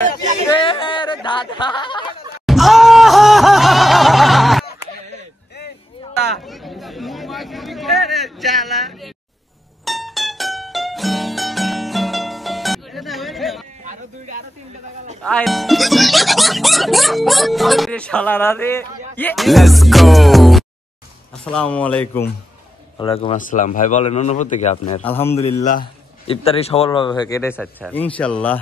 দাদা চালা আসসালামু আলাইকুম। ওয়ালাইকুম আসসালাম। ভাই বলেন অনুভূতি কি আপনার? আলহামদুলিল্লাহ, ইফতারি সফলভাবে কেটে যাচ্ছেন ইনশাআল্লাহ।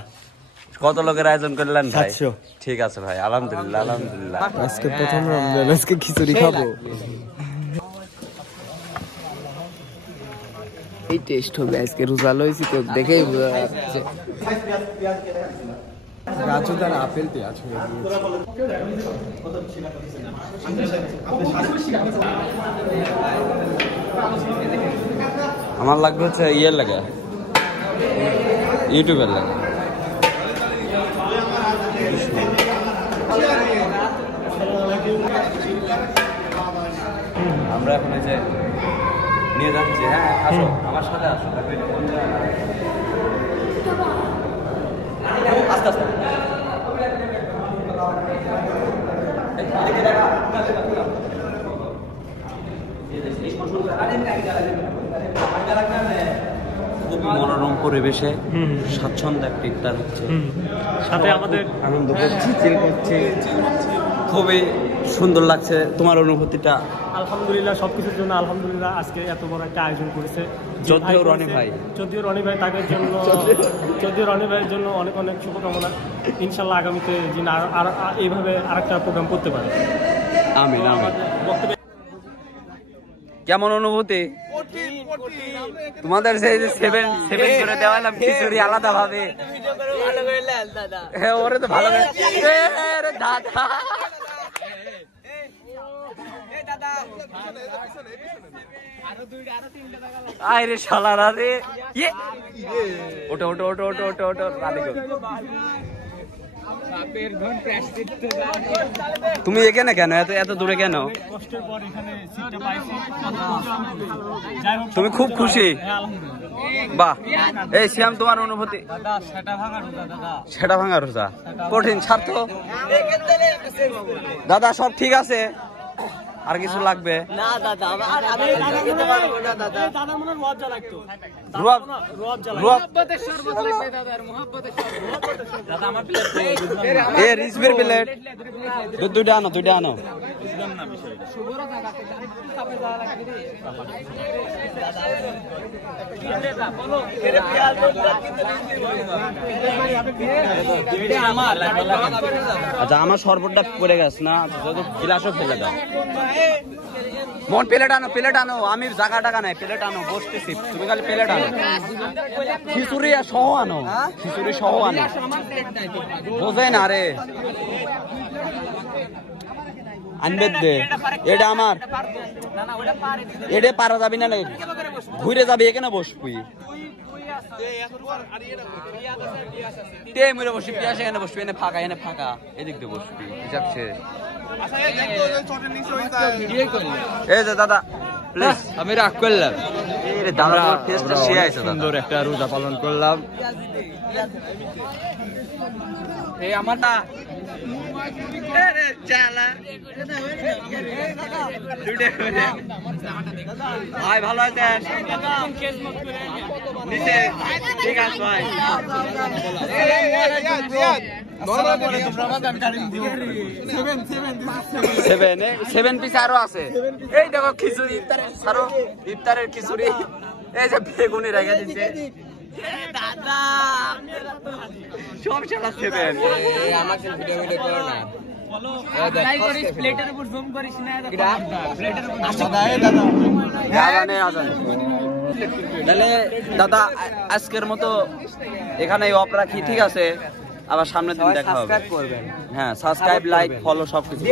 কত লোকের আয়োজন করলেন ভাই? 700। ঠিক আছে ভাই, আলহামদুলিল্লাহ আলহামদুলিল্লাহ। আজকে প্রথম রমজান, আজকে খিচুড়ি খাবো। এই টেস্ট হবে আজকে, রোজা লইছি তো দেখেই বোঝা যাচ্ছে। গাজর আর আপেল পেঁয়াজ হয়ে আমার লাগবে হচ্ছে ইয়ের লাগে, ইউটিউবের লাগে। আমরা এখন এই যে নিয়ে যাচ্ছি। হ্যাঁ আসো, আমার সাথে আসো। আস্তে আস্তে খুবই মনোরম পরিবেশে স্বাচ্ছন্দ্য একটা ইফতার হচ্ছে, সাথে আমাদের আনন্দ করছি, চিল করছি, খুবই সুন্দর লাগছে। তোমার অনুভূতিটা? আলহামদুলিল্লাহ, সবকিছুর জন্য আলহামদুলিল্লাহ। আজকে এত বড় একটা আয়োজন করেছে যদিও রনি ভাই, তাদের জন্য, যদিও রনি ভাইয়ের জন্য অনেক অনেক শুভকামনা। ইনশাল্লাহ আগামীতে যিনি আর এইভাবে আরেকটা প্রোগ্রাম করতে পারে। আমিন আমিন। কেমন অনুভূতি তোমাদের? সেই যে 7 করে দেওয়ালাম খিচুড়ি আলাদা ভাবে। হ্যাঁ ওরে তো ভালো দাদা। আরে শালারা রে, ওটো ওটো ওটো ওটো ওটো ওটো তুমি এখানে কেন? এত দূরে কেন? তুমি খুব খুশি? বাহ। এই শ্যাম, তোমার অনুভূতি? সেটা ভাঙা রোজা কঠিন, ছাড়তো দাদা। সব ঠিক আছে? আর কিছু লাগবে? না দাদা, আমি খেতে পারবো না দাদা। দাদা মনে লজ্জা লাগতো। রিসবের প্লেট দুইটা আনো, দুইটা আনো। আচ্ছা, আমার শরবতটা পড়ে গেছে না, গিলাসও ফেলে দাও। মন প্লেট আনো, প্লেট আনো। আমি জায়গা টাকা নাই, প্লেট আনো, বসতেছি। তুমি খালি প্লেট আনো, খিচুড়ি সহ আনো, খিচুড়ি সহ আনো। বোঝে না রে, আনবে দে। এটা আমার, এটা পারা যাবি না, ঘুরে যাবি, এখানে বসবি। মরে বসবি, পিয়াসে এনে বসবি, এনে ফাঁকা, এনে ফাঁকা, এদিক দিয়ে বসবি। যাচ্ছে এই যে দাদা, প্লিজ। আমি রাগ করলাম। দাদা সুন্দর একটা রোজা পালন করলাম। এই আমারটা ভাই ভালো আছেন? ঠিক আছে ভাই। 7 পিস আরো আছে। এই দেখো খিচুড়ি, ইফতারের সারো, ইফতারের খিচুড়ি। এই যে বেগুনি রেখে দিচ্ছে দাদা, সব চালা 7। আমাকে ভিডিও করো না। তাহলে দাদা আজকের মতো এখানে অফ রাখি, ঠিক আছে? আবার সামনের দিন দেখা হবে। হ্যাঁ, সাবস্ক্রাইব, লাইক, ফলো সবকিছু।